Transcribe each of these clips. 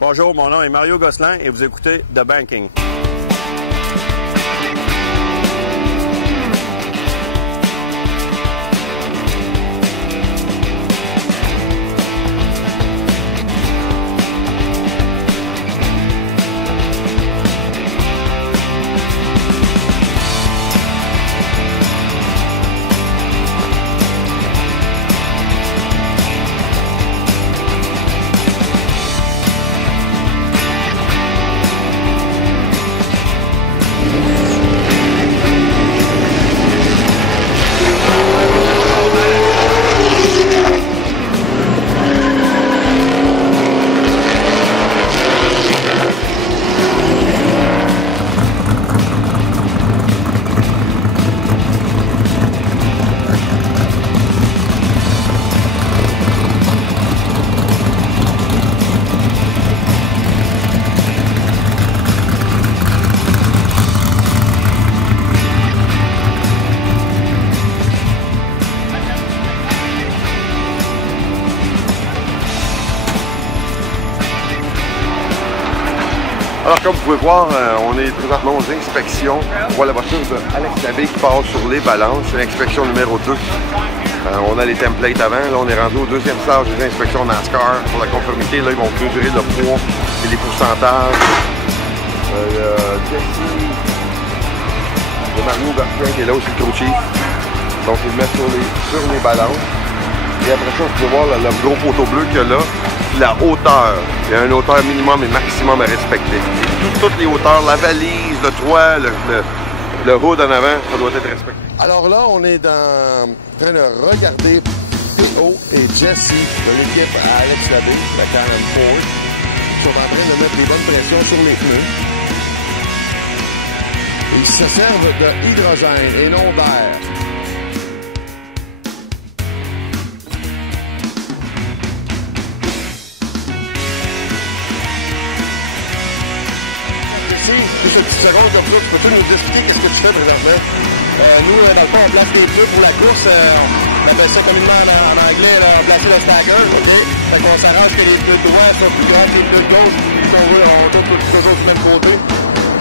Bonjour, mon nom est Mario Gosselin et vous écoutez The Banking. Alors comme vous pouvez voir, on est présentement aux inspections. On voit la voiture d'Alex Labbé qui passe sur les balances. C'est l'inspection numéro 2. On a les templates avant. Là, on est rendu au deuxième stage des inspections NASCAR pour la conformité. Là, ils vont mesurer le poids et les pourcentages. Jesse, Mario Bertrand qui est là aussi, le crew chief. Donc, ils le mettent sur les balances. Et après ça, vous pouvez voir le gros poteau bleu qu'il y a là. La hauteur. Il y a une hauteur minimum et maximum à respecter. Toutes les hauteurs, la valise, le toit, le hood en avant, ça doit être respecté. Alors là, on est en train de regarder P.O. et Jesse de l'équipe à Alex Labbé, la Can-Am Ford, qui sont en train de mettre des bonnes pressions sur les pneus. Ils se servent de hydrogène et non d'air. Quelques petites secondes comme ça, peux-tu nous expliquer qu'est-ce que tu fais présentement? Nous, dans le fond, on place des pneus pour la course. On appelle ça communément en anglais, là, on place le stagger. Okay? Fait qu'on s'arrange que les pneus droits sont plus grands que les pneus de gauche. Si on veut, on tourne toujours du même côté.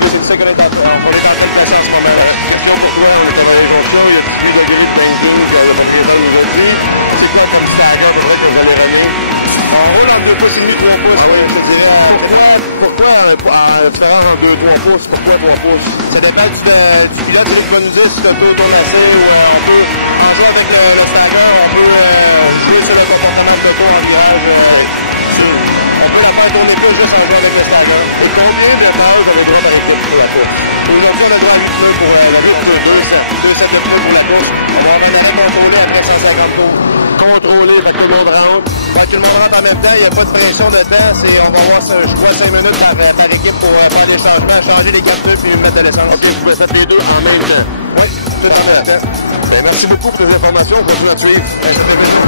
C'est ça qu'on est en train de placer en ce moment. Question pour toi, on est en construction, il y a 18 degrés de 22, le matériel aujourd'hui. C'est quoi comme stagger, c'est vrai que je vais le remettre. On roule en 2 pouces et demi, 3 pouces. Ah oui, je te dirais. Pourquoi en différence en 2-3 pouces? Pourquoi 3 pouces? Ça dépend du pilote qui va nous dire si c'est un peu tournassé ou on peut, en jouant avec le stagger, on peut jouer sur le comportement de tour en virage. On peut la faire tourner plus juste en jouant avec le stagger. Et combien de phases on a le droit d'arrêter pour la course? Aujourd'hui, on a le droit à 8 pneus pour la route, 2 sets de pneus pour la course. On va avoir un arrêt contrôlé après 150 tours. Contrôlé, fait que tout le monde rentre. Quand tout le monde rentre en même temps, il n'y a pas de pression dedans. On va avoir je crois 5 minutes par équipe pour faire des changements, changer les capteurs puis mettre de l'essence. OK, vous pouvez faire les deux en même temps. Oui, tout en même temps. Ben, merci beaucoup pour tes informations. Je vais vous suivre. Ça fait plaisir.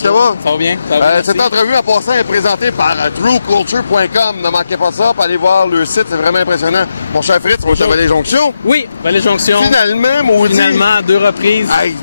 ça va? Ça va bien. Ça va bien, cette entrevue en passant est présentée par TrueCulture.com. Ne manquez pas ça, pour aller voir le site, c'est vraiment impressionnant. Mon cher Fritz, on est à Vallée-Jonction. Oui, Vallée-Jonction. Finalement, maudit. Finalement, à 2 reprises. Hey,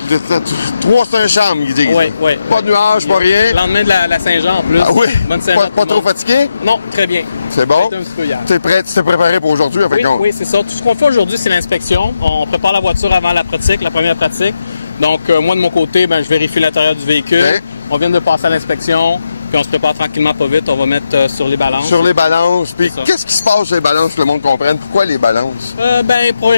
3 c'est un charme, ils disent. Oui, oui. Pas de nuages, pas rien. Le lendemain de la Saint-Jean en plus. Ah oui? Bonne Saint-Jean. Pas trop fatigué? Non, très bien. C'est bon? Un petit peu hier. Tu t'es préparé pour aujourd'hui, en fait. Oui, c'est ça. Tout ce qu'on fait aujourd'hui, c'est l'inspection. On prépare la voiture avant la pratique, la première pratique. Donc, moi, de mon côté, je vérifie l'intérieur du véhicule. Okay. On vient de passer à l'inspection, puis on se prépare tranquillement, pas vite. On va mettre sur les balances. Sur les balances. Puis, qu'est-ce qui se passe sur les balances, que le monde comprenne? Pourquoi les balances? Pour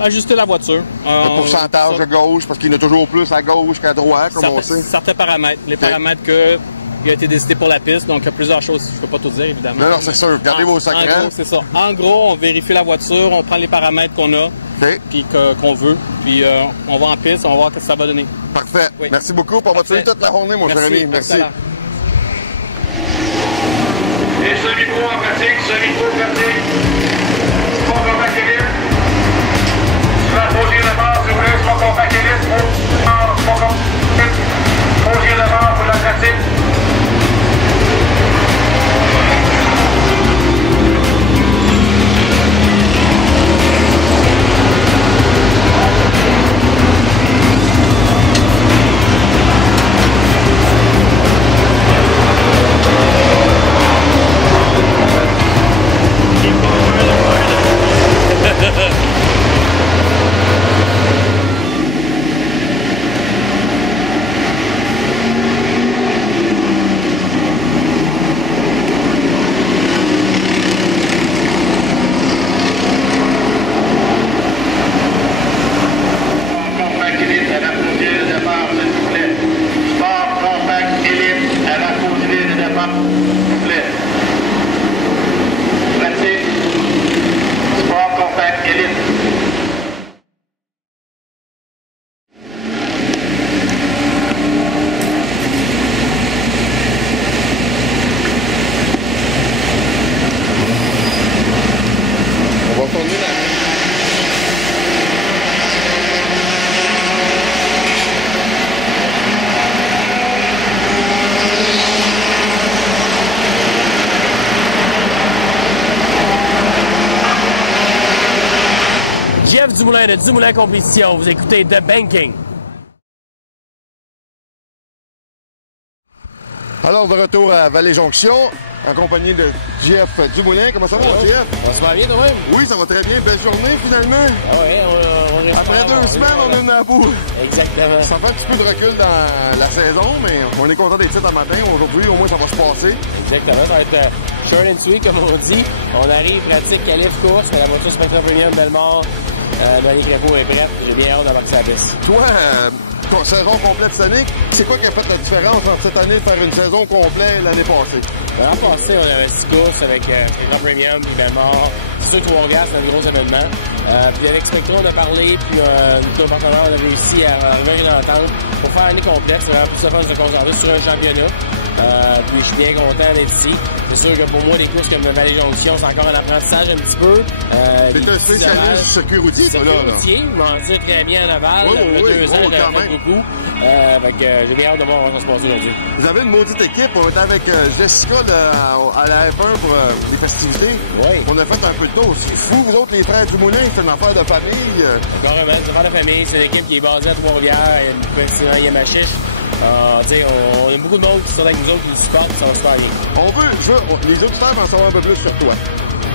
ajuster la voiture. Le pourcentage de gauche, parce qu'il y en a toujours plus à gauche qu'à droite, comme on sait. Certains paramètres. Les paramètres qui ont été décidés pour la piste. Donc, il y a plusieurs choses. Je ne peux pas tout dire, évidemment. Non, c'est sûr. Gardez vos secrets. En gros, c'est ça. En gros, on vérifie la voiture, on prend les paramètres qu'on a, puis qu'on veut, puis on va en piste, on va voir ce que ça va donner. Parfait. Oui. Merci beaucoup. On va te saluer toute la journée, mon cher ami. Merci. Et semi-pro en pratique, semi-pro pratique. Sport compact élite. Tu vas poser le bord, si vous voulez, sport compact élite. Sport compact. Poser le bord pour la pratique. Dumoulin de Dumoulin Compétition. Vous écoutez The Banking. Alors, de retour à Vallée-Jonction, en compagnie de Jeff Dumoulin. Comment ça va, Jeff? Ça va bien, quand même? Oui, ça va très bien. Belle journée, finalement. Ah oui, on est après 2 semaines, on est à bout. Exactement. Ça fait un petit peu de recul dans la saison, mais on est content des titres en matin. Aujourd'hui, au moins, ça va se passer. Exactement. Ça va être short and sweet, comme on dit. On arrive, pratique, qualif, course. La voiture Spectra Premium Belmont. Dans les crépaux est prête. J'ai bien hâte d'avoir sa piste. Toi, ton saison complète cette année, c'est quoi qui a fait la différence entre cette année de faire une saison complète l'année passée? L'an passé, on avait 6 courses avec Spectra Premium, puis Belmont. C'est sûr que Trois-Rivières, c'est un gros événement. Puis avec Spectra, on a parlé, puis nos partenaires, on a réussi à arriver à une entente pour faire l'année complète. C'est vraiment plus de fun de se concentrer sur un championnat. Puis je suis bien content d'être ici. C'est sûr que pour moi, les courses comme le Vallée-Jonction, c'est encore un apprentissage un petit peu. C'est un spécialiste circuit routier, ça, là. Circuit routier, je m'en tire très bien en aval. Oui, oui, gros, quand même. Beaucoup. Fait que j'ai bien hâte de voir comment ça se passe aujourd'hui. Vous avez une maudite équipe. On était avec Jessica à la F1 pour les festivités. Oui. On a fait un peu de tour. C'est fou, vous autres, les frères Dumoulin, c'est une affaire de famille. Carrément, c'est une affaire de famille. C'est une équipe qui est basée à Trois-Rivières. Il y a une Yamachiche. On a beaucoup de monde qui sont avec nous autres, qui nous supportent, ça va super bien. Les auditeurs vont en savoir un peu plus sur toi.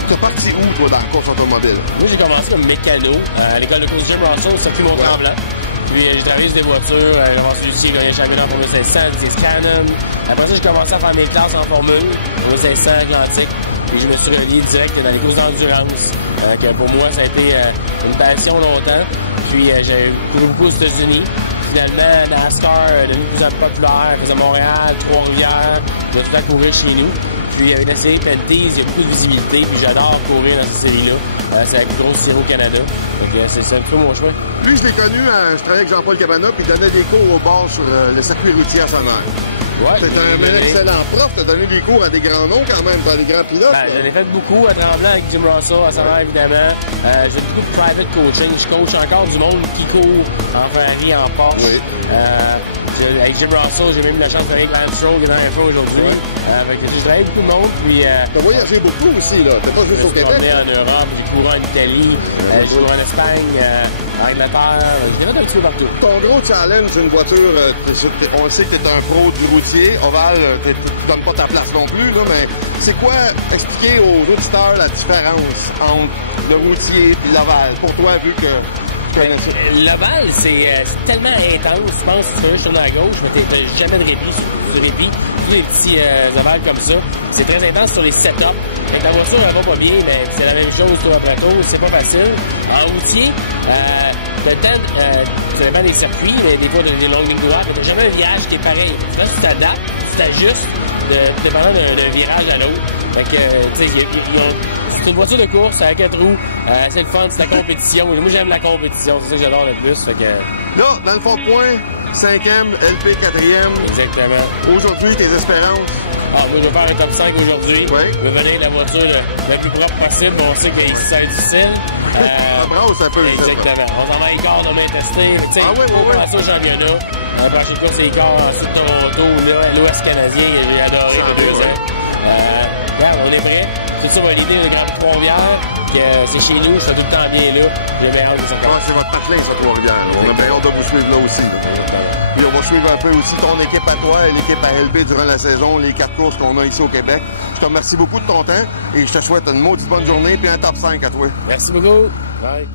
T'es parti où, toi, dans la course automobile? Moi, j'ai commencé comme mécano à l'école de course Jim Russell, c'est plus mon tremblant. Puis j'ai travaillé sur des voitures, j'ai commencé aussi, j'ai gagné le championnat pour le 1600, des Canon. Après ça, j'ai commencé à faire mes classes en formule, pour le 1600 Atlantique. Puis je me suis relié direct dans les courses d'endurance. Pour moi, ça a été une passion longtemps. Puis j'ai couru beaucoup aux États-Unis. Finalement, NASCAR est devenu de plus en plus populaire. Faisait Montréal, Trois-Rivières, j'ai tout le temps courir chez nous. Puis il y avait une série Penties, il y a beaucoup de visibilité, puis j'adore courir dans cette série-là. C'est la plus grosse série au Canada. Donc c'est un peu mon choix. Lui, je l'ai connu, je travaillais avec Jean-Paul Cabana, puis il donnait des cours au bord sur le circuit routier à sa mère. Ouais, c'est un excellent prof, t'as donné des cours à des grands noms quand même, dans les grands pilotes. J'en ai fait beaucoup à Tremblant avec Jim Russell, à sa mère évidemment. J'ai beaucoup de private coaching. Je coach encore du monde qui court en Ferrari, en Porsche. Oui. Avec Jim Russell, j'ai même eu la chance de avec Lance Stroll dans la F1 aujourd'hui. J'ai travaillé avec tout le monde. T'as voyagé beaucoup aussi, là. T'es pas juste au Québec. J'ai en Europe, j'ai couru en Italie, j'ai couru en Espagne, en Angleterre. J'ai fait un petit peu partout. Ton gros challenge, c'est une voiture, on sait que t'es un pro du routier. Oval, tu donnes pas ta place non plus, là, mais c'est quoi, expliquer aux auditeurs la différence entre le routier et l'oval, pour toi, vu que l'oval, c'est tellement intense. Je pense que tu sur la gauche, mais t'as jamais de répit sur répit. Tous les petits ovales comme ça. C'est très intense sur les setups. Fait que la voiture, elle va pas bien, mais c'est la même chose sur un plateau. C'est pas facile. En routier, t'as le temps, ça dépend des circuits, des fois des longues lignes droites. T'as jamais un virage qui est pareil. Là, tu t'adaptes, tu t'ajustes, dépendant d'un virage à l'autre. Fait que, tu sais, c'est une voiture de course à 4 roues. C'est le fun, c'est la compétition. Moi, j'aime la compétition. C'est ça que j'adore le plus. Fait que... Là, dans le fond de point, 5e, LP 4e. Exactement. Aujourd'hui, tes espérances? Moi, je vais faire un top 5 aujourd'hui. Oui. Je vais venir la voiture le plus propre possible. On sait que ça va être difficile. Brasse un peu. Exactement. On s'en va à Icar, on va tester. On va passer au championnat. La prochaine course, c'est Icar, ensuite Toronto, l'Ouest canadien. J'ai adoré les 2 ans. Regarde, on est prêts. Tout ça va l'idée de Grande Trois-Rivières. C'est chez nous, je suis tout le temps bien là. J'ai bien hâte de ça. C'est votre patelin, ça, Trois-Rivières. On a bien hâte de vous suivre là aussi. Puis on va suivre un peu aussi ton équipe à toi et l'équipe à LB durant la saison, les 4 courses qu'on a ici au Québec. Je te remercie beaucoup de ton temps et je te souhaite une maudite bonne journée puis un top 5 à toi. Merci beaucoup. Bye.